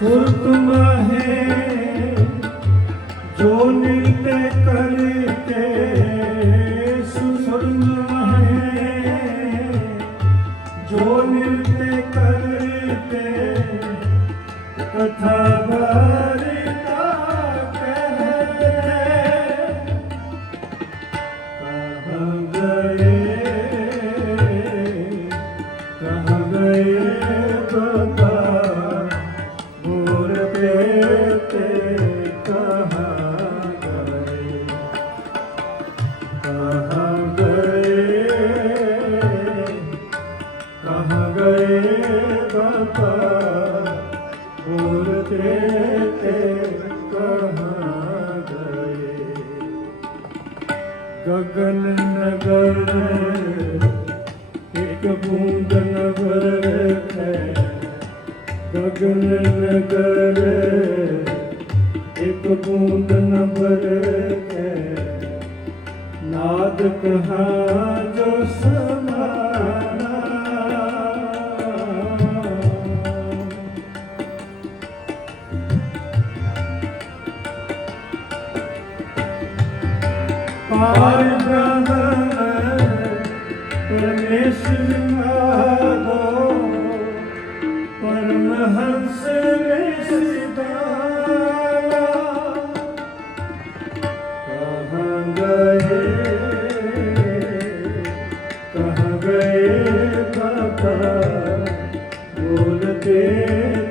ਸੁਰਤ ਮਹੇ ਜੋ ਨਿਤ ਗਗਨ ਨਗਰ ਇੱਕ ਬੂੰਦ ਨਗਰ ਹੈ ਗਗਨ ਨਗਰ ਇੱਕ ਬੂੰਦ ਨਗਰ ਹੈ ਨਾਦ ਕਹਾ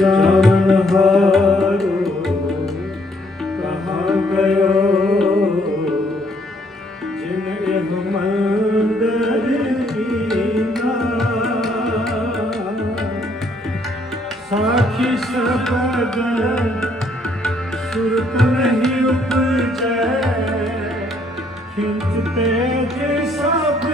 ਜਾਣ ਹਾਰੋ, ਕਹਾਂ ਗਇਓ? ਜਿਨ ਇਹ ਮੰਦਰੀਨਾ ਸਾਖੀ ਸਬਦ ਸੁਰਤ ਨਹੀਂ ਉਪਜੈ ਖਿੰਚਤੇ ਜੇ ਸਭ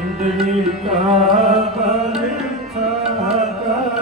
इंद्री का बलिता का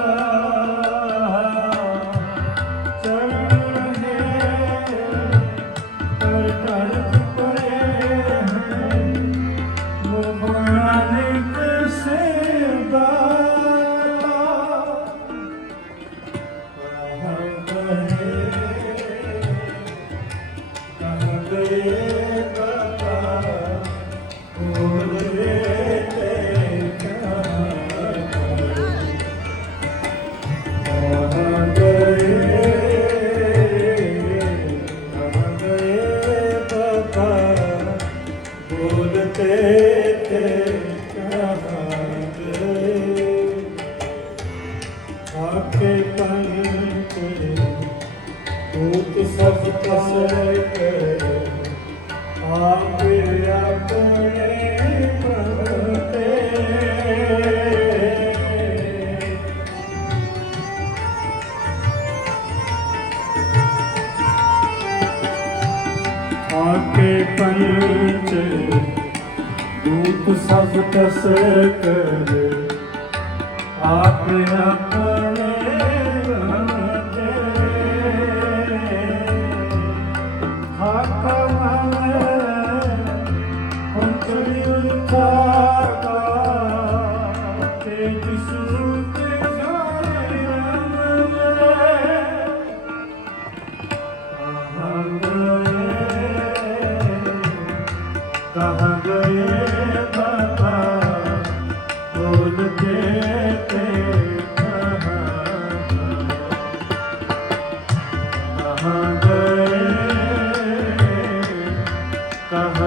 ਤਸ ਕਰ ਆਪੇ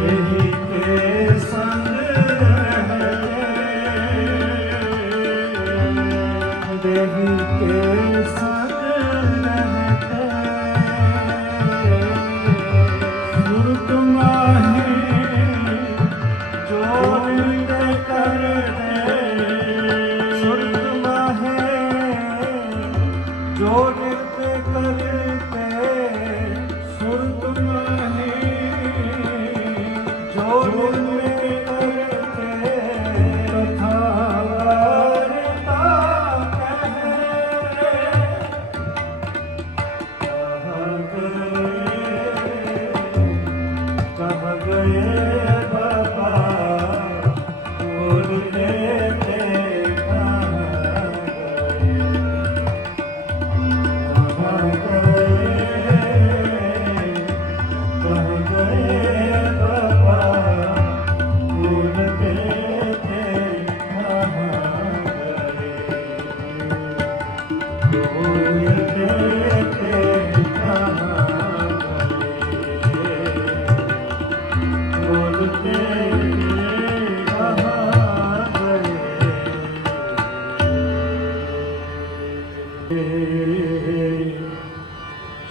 Amen.